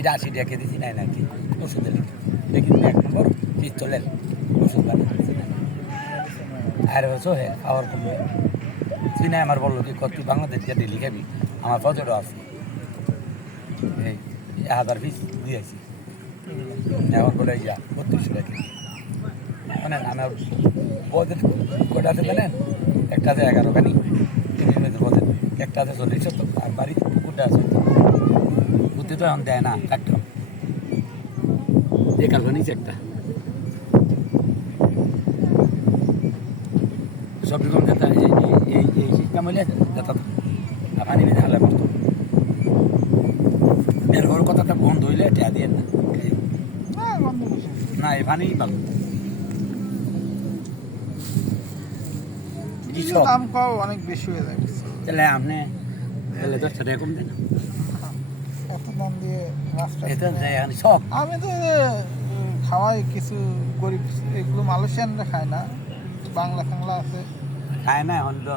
এটা 80 টাকা কেজি চিনাই নাকি ওষুধের লিখে দেখি 1 নম্বর পিস্তলের ওষুধ বানিয়েছে আর সোহেল খাওয়ার কমবে চিনাই আমার বললো কি তুই বাংলাদেশ থেকে ডেলি খাবি আমার পকেটও আছে এই 1000 পিস দিয়েছি এখন বলে ইয়া 3200 টাকা মানে আমার বদের কটাতে জানেন একটাতে 11 খানি বদের একটাতে 40 আর বাড়িতে পুকুরটা আছে বুদ্ধি তো এখন দেয় না কাটতে দেখার নিচে একটা সব রকম যেটা এই সিস্টেম হলে যেটা পানি নিয়ে ঢালে মতো এর কথাটা বন্ধ হইলে এটা দিয়ে না না এই পানি ভালো দাম পাও অনেক বেশি হয়ে যায় তাহলে আপনি তাহলে 10 টাকা কম দেন এত দাম দিয়ে মাছটা এটা দেয় সব আমি তো খাওয়াই কিছু গরিব এগুলো মালয়েশিয়ানরা খায় না বাংলা ফাংলা আছে খায় না এখন তো